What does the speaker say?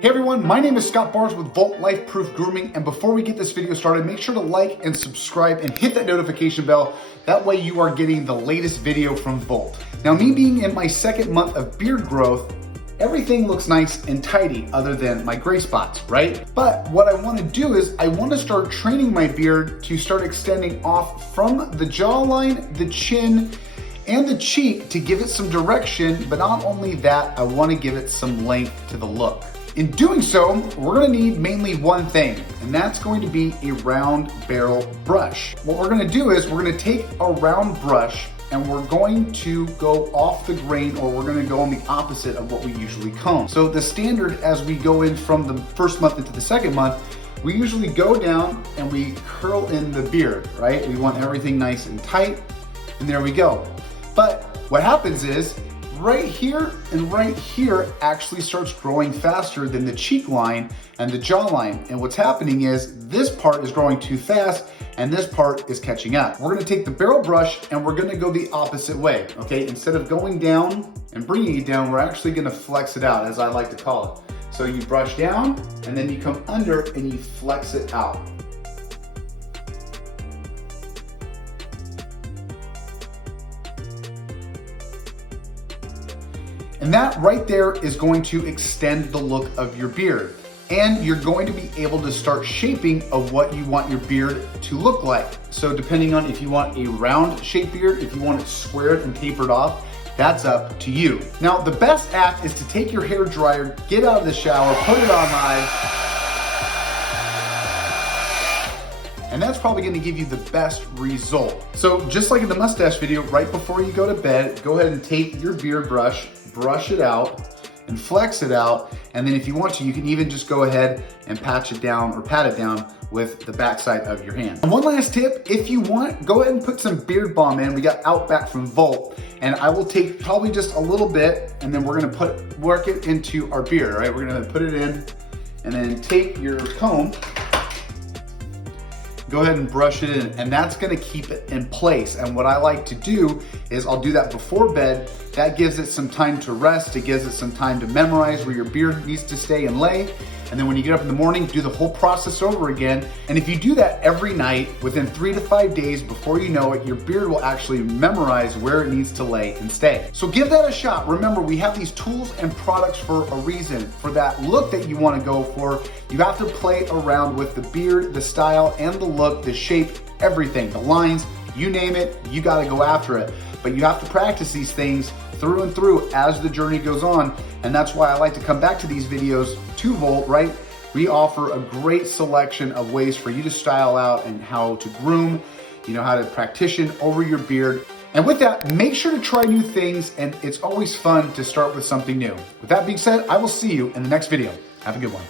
Hey everyone, my name is Scott Barnes with Volt Life Proof Grooming, and before we get this video started, make sure to like and subscribe and hit that notification bell. That way you are getting the latest video from Volt. Now, me being in my second month of beard growth, everything looks nice and tidy other than my gray spots, right? But what I want to do is I want to start training my beard to start extending off from the jawline, the chin, and the cheek to give it some direction. But not only that, I want to give it some length to the look. In doing so, we're gonna need mainly one thing, and that's going to be a round barrel brush. What we're gonna do is we're gonna take a round brush and we're going to go off the grain, or we're gonna go on the opposite of what we usually comb. So the standard as we go in from the first month into the second month, we usually go down and we curl in the beard, right? We want everything nice and tight, and there we go. But what happens is, right here and right here actually starts growing faster than the cheek line and the jawline. And what's happening is this part is growing too fast and this part is catching up. We're gonna take the barrel brush and we're gonna go the opposite way, okay? Instead of going down and bringing it down, we're actually gonna flex it out, as I like to call it. So you brush down and then you come under and you flex it out. And that right there is going to extend the look of your beard. And you're going to be able to start shaping of what you want your beard to look like. So depending on if you want a round shaped beard, if you want it squared and tapered off, that's up to you. Now, the best act is to take your hair dryer, get out of the shower, put it on high, and that's probably gonna give you the best result. So just like in the mustache video, right before you go to bed, go ahead and take your beard brush, brush it out and flex it out. And then if you want to, you can even just go ahead and patch it down or pat it down with the backside of your hand. And one last tip, if you want, go ahead and put some beard balm in. We got Outback from Volt, and I will take probably just a little bit, and then we're gonna work it into our beard, right? We're gonna put it in, and then take your comb, go ahead and brush it in, and that's gonna keep it in place. And what I like to do is I'll do that before bed. That gives it some time to rest. It gives it some time to memorize where your beard needs to stay and lay. And then when you get up in the morning, do the whole process over again. And if you do that every night, within 3 to 5 days, before you know it, your beard will actually memorize where it needs to lay and stay. So give that a shot. Remember, we have these tools and products for a reason. For that look that you want to go for, you have to play around with the beard, the style, and the look, the shape, everything, the lines, you name it, you got to go after it. But you have to practice these things through and through as the journey goes on. And that's why I like to come back to these videos to Volt, right? We offer a great selection of ways for you to style out and how to groom, you know, how to practice over your beard. And with that, make sure to try new things, and it's always fun to start with something new. With that being said, I will see you in the next video. Have a good one.